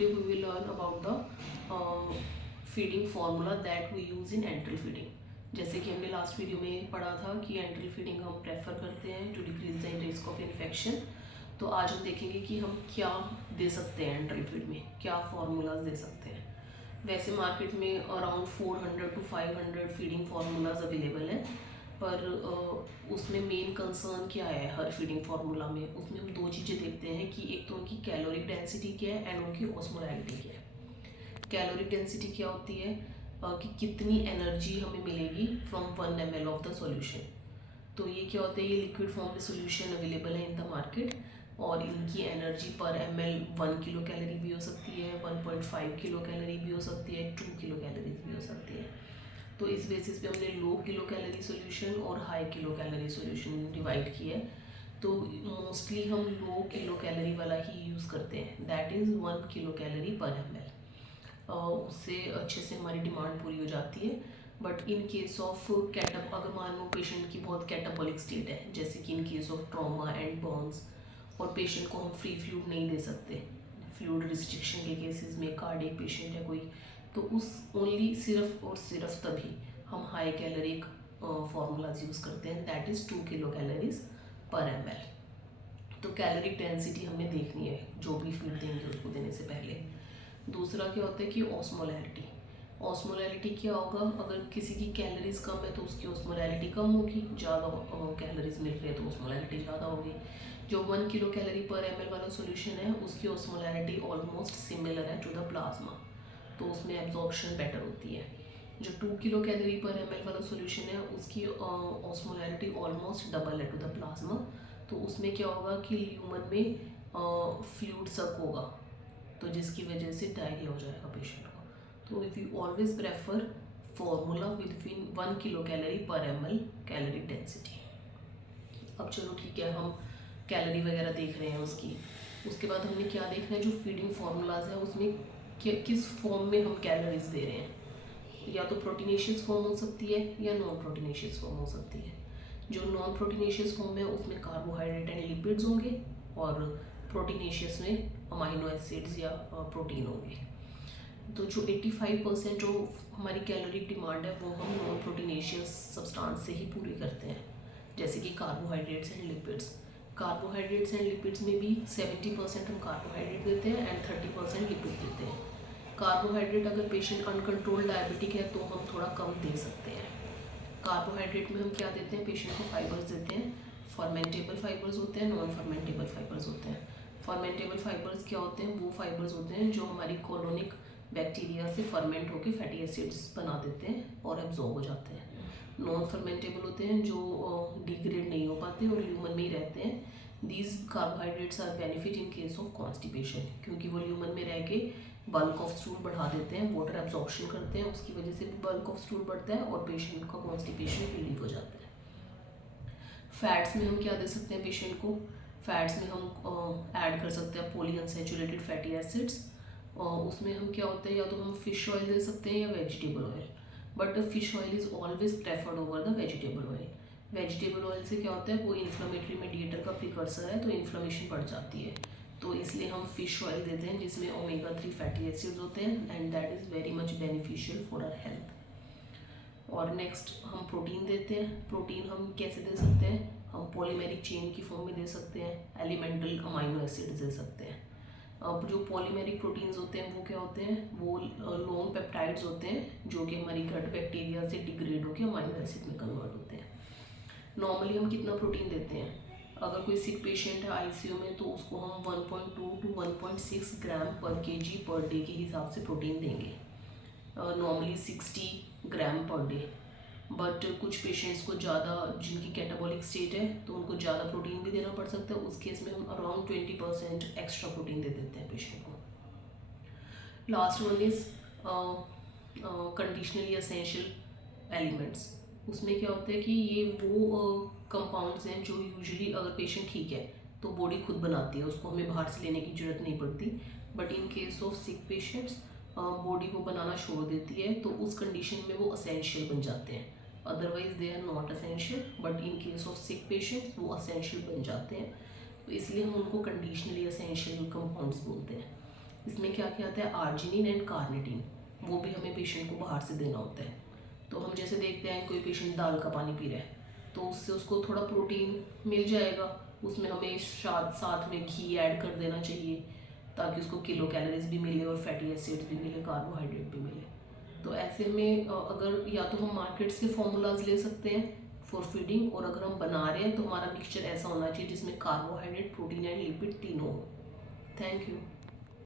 today we will learn about the feeding formula that we use in enteral feeding. जैसे कि हमने last video में पढ़ा था कि एंट्रल फीडिंग हम प्रेफर करते हैं to decrease the risk of infection. तो आज हम देखेंगे कि हम क्या दे सकते हैं एंट्रल फीड में, क्या फार्मूलाज दे सकते हैं। वैसे मार्केट में around 400 to 500 feeding formulas available हैं, पर उसमें मेन कंसर्न क्या है हर फीडिंग फार्मूला में, उसमें हम दो चीज़ें देखते हैं कि एक तो उनकी कैलोरिक डेंसिटी क्या है एंड उनकी ऑस्मोलैरिटी क्या है। कैलोरिक डेंसिटी क्या होती है कि कितनी एनर्जी हमें मिलेगी from 1 ml of the solution. तो ये क्या होता है, ये लिक्विड फॉर्म में सॉल्यूशन अवेलेबल है इन द मार्केट और इनकी एनर्जी पर ml 1 किलो कैलोरी भी हो सकती है, 1.5 किलो कैलोरी भी हो सकती है, 2 किलो कैलोरीज भी हो सकती है। तो इस बेसिस पे हमने लो किलो कैलोरी सॉल्यूशन और high kilo calorie solution divide किया है। तो मोस्टली हम लो किलो कैलोरी वाला ही यूज़ करते हैं, दैट इज़ 1 किलो कैलोरी पर ml। उससे अच्छे से हमारी डिमांड पूरी हो जाती है। बट इन केस ऑफ कैटअप, अगर मान लो पेशेंट की बहुत कैटाबॉलिक स्टेट है, जैसे कि इन case of trauma and Burns, और पेशेंट को हम फ्री फ्लूइड नहीं दे सकते, फ्लूइड रिस्ट्रिक्शन के केसेस में कार्डियक पेशेंट है कोई, तो उस ओनली सिर्फ और सिर्फ तभी हम हाई कैलोरिक फार्मूलाज यूज़ करते हैं, दैट इज़ 2 किलो कैलोरीज पर ml। तो कैलोरिक डेंसिटी हमने देखनी है जो भी फीड देंगे उसको देने से पहले। दूसरा क्या होता है कि ऑस्मोलैरिटी। ऑस्मोलैरिटी क्या होगा, अगर किसी की कैलोरीज कम है तो उसकी ऑस्मोलैरिटी कम होगी, ज़्यादा कैलोरीज मिल रही है तो ऑस्मोलैरिटी ज़्यादा होगी। जो 1 किलो कैलोरी पर ml वाला सॉल्यूशन है उसकी ऑस्मोलैरिटी ऑलमोस्ट सिमिलर है टू द प्लाज्मा, तो उसमें एब्जॉर्प्शन बेटर होती है। जो 2 किलो कैलोरी पर ml वाला सॉल्यूशन है उसकी ऑस्मोलैरिटी ऑलमोस्ट डबल है टू द प्लाज्मा, तो उसमें क्या होगा कि ल्यूमन में फ्लूइड सक होगा, तो जिसकी वजह से डायरिया हो जाएगा पेशेंट को। तो if you always prefer formula with 1 kilo calorie पर ml कैलोरी डेंसिटी। अब चलो ठीक है, हम कैलोरी वगैरह देख रहे हैं उसकी, उसके बाद हमने क्या देखना है, जो फीडिंग फार्मूलाज है उसमें किस फॉर्म में हम कैलोरीज दे रहे हैं। या तो प्रोटीनेशियस फॉर्म हो सकती है या नॉन प्रोटीनेशियस फॉर्म हो सकती है। जो नॉन प्रोटीनेशियस फॉर्म है उसमें कार्बोहाइड्रेट एंड लिपिड्स होंगे और प्रोटीनेशियस में अमाइनो एसिड्स या प्रोटीन होंगे। तो जो 85% जो हमारी कैलोरी डिमांड है वो हम नॉन प्रोटीनेशियस सब्सटेंस से ही पूरी करते हैं, जैसे कि carbohydrates and lipids. Carbohydrates and lipids में भी 70% हम कार्बोहाइड्रेट देते हैं एंड 30% लिपिड देते हैं। कार्बोहाइड्रेट अगर पेशेंट अनकंट्रोल्ड डायबिटिक है तो हम थोड़ा कम दे सकते हैं। कार्बोहाइड्रेट में हम क्या देते हैं, पेशेंट को फाइबर्स देते हैं। फर्मेंटेबल फाइबर्स होते हैं, नॉन फर्मेंटेबल फाइबर्स होते हैं। फर्मेंटेबल फाइबर्स क्या होते हैं, वो फाइबर्स होते हैं जो हमारी कोलोनिक बैक्टीरिया से फर्मेंट होकर फैटी एसिड्स बना देते हैं और एब्जॉर्ब हो जाते हैं। नॉन फर्मेंटेबल होते हैं जो डिग्रेड नहीं हो पाते और ल्यूमन में ही रहते हैं। These carbohydrates are benefit in case of constipation, क्योंकि वो ल्यूमन में रह के बल्क ऑफ स्टूल बढ़ा देते हैं, वाटर एब्जॉर्प्शन करते हैं, उसकी वजह से भी बल्क ऑफ स्टूल बढ़ता है और पेशेंट का कॉन्स्टिपेशन रिलीव हो जाता है। फैट्स में हम क्या दे सकते हैं पेशेंट को, फैट्स में हम ऐड कर सकते हैं पॉली अनसैचुरेटेड फैटी एसिड्स। उसमें हम क्या होता है, या तो हम फिश ऑयल दे सकते हैं या vegetable oil, but fish oil is always preferred over the vegetable oil. Vegetable oil से क्या होता है, वो इन्फ्लेमेटरी मेडिएटर का प्रिकर्सर है, तो इन्फ्लेमेशन बढ़ जाती है, तो इसलिए हम फिश ऑयल देते हैं जिसमें ओमेगा 3 फैटी एसिड्स होते हैं and that is very much beneficial for our health. और नेक्स्ट हम प्रोटीन देते हैं। प्रोटीन हम कैसे दे सकते हैं, हम पॉलीमेरिक चेन की फॉर्म में दे सकते हैं, एलिमेंटल अमाइनो एसिड्स दे सकते हैं। अब जो पॉलीमेरिक प्रोटीन्स होते हैं वो क्या होते हैं, वो लॉन्ग पेप्टाइड्स होते हैं जो कि हमारी गट बैक्टीरिया से डिग्रेड होकर अमाइनो एसिड में कन्वर्ट होते हैं। नॉर्मली हम कितना प्रोटीन देते हैं, अगर कोई सिक पेशेंट है आईसीयू में तो उसको हम 1.2 to 1.6 ग्राम पर केजी पर डे के हिसाब से प्रोटीन देंगे, normally 60 gram per day. But कुछ पेशेंट्स को ज़्यादा, जिनकी कैटाबॉलिक स्टेट है तो उनको ज़्यादा प्रोटीन भी देना पड़ सकता है, उस केस में हम अराउंड 20% एक्स्ट्रा प्रोटीन दे देते हैं पेशेंट को। Last one is conditionally essential elements. उसमें क्या होता है कि ये वो कंपाउंड्स हैं जो यूजुअली अगर पेशेंट ठीक है तो बॉडी खुद बनाती है, उसको हमें बाहर से लेने की ज़रूरत नहीं पड़ती, but in case of sick patients body को बनाना छोड़ देती है, तो उस कंडीशन में वो असेंशियल बन जाते हैं। Otherwise they are not essential, but in case of sick patients वो असेंशियल बन जाते हैं, तो इसलिए हम उनको कंडीशनली असेंशियल कंपाउंड्स बोलते हैं। इसमें क्या क्या आता है, आर्जिनिन एंड कार्निटिन, वो भी हमें पेशेंट को बाहर से देना होता है। तो हम जैसे देखते हैं कोई पेशेंट दाल का पानी पी रहा है तो उससे उसको थोड़ा प्रोटीन मिल जाएगा, उसमें हमें साथ में घी ऐड कर देना चाहिए ताकि उसको किलो कैलोरीज भी मिले और फैटी एसिड्स भी मिले, कार्बोहाइड्रेट भी मिले। तो ऐसे में अगर या तो हम मार्केट से फॉर्मूलाज ले सकते हैं फॉर फीडिंग, और अगर हम बना रहे हैं तो हमारा मिक्सचर ऐसा होना चाहिए जिसमें कार्बोहाइड्रेट, प्रोटीन एंड लिपिड तीनों हो। Thank you.